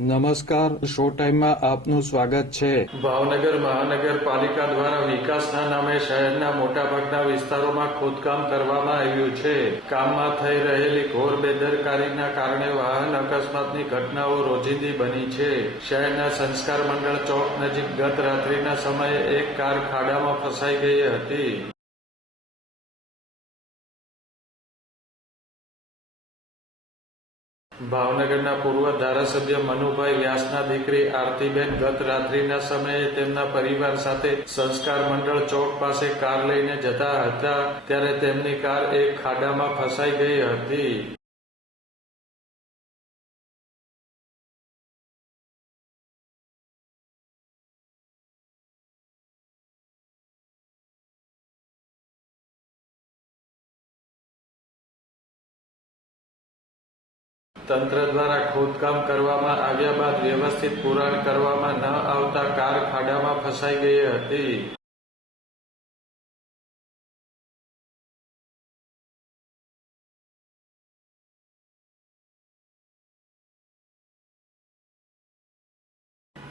નમસ્કાર, શો ટાઈમમાં આપનું સ્વાગત છે. ભાવનગર મહાનગરપાલિકા દ્વારા વિકાસના નામે શહેરના મોટાભાગના વિસ્તારોમાં ખોદકામ કરવામાં આવ્યું છે. કામમાં થઈ રહેલી ઘોર બેદરકારીના કારણે વાહન અકસ્માતની ઘટનાઓ રોજિંદી બની છે. શહેરના સંસ્કાર મંડળ ચોક નજીક ગત રાત્રિના સમયે એક કાર ખાડામાં ફસાઈ ગઈ હતી. ભાવનગરના પૂર્વ ધારાસભ્ય મનુભાઈ વ્યાસના દીકરી આરતીબેન ગત રાત્રિના સમયે તેમના પરિવાર સાથે સંસ્કાર મંડળ ચોક પાસે કાર લઈને જતા હતા, ત્યારે તેમની કાર એક ખાડામાં ફસાઈ ગઈ હતી. તંત્ર દ્વારા ખોદકામ કરવામાં આવ્યા બાદ વ્યવસ્થિત પુરાણ કરવામાં ન આવતા કાર ખાડામાં ફસાઈ ગઈ હતી.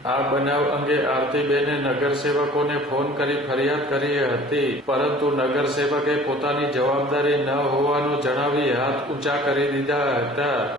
આ બનાવ અંગે આરતીબેને નગરસેવકોને ફોન કરી ફરિયાદ કરી હતી, પરંતુ નગરસેવકે પોતાની જવાબદારી ન હોવાનું જણાવી હાથ ઊંચા કરી દીધા હતા.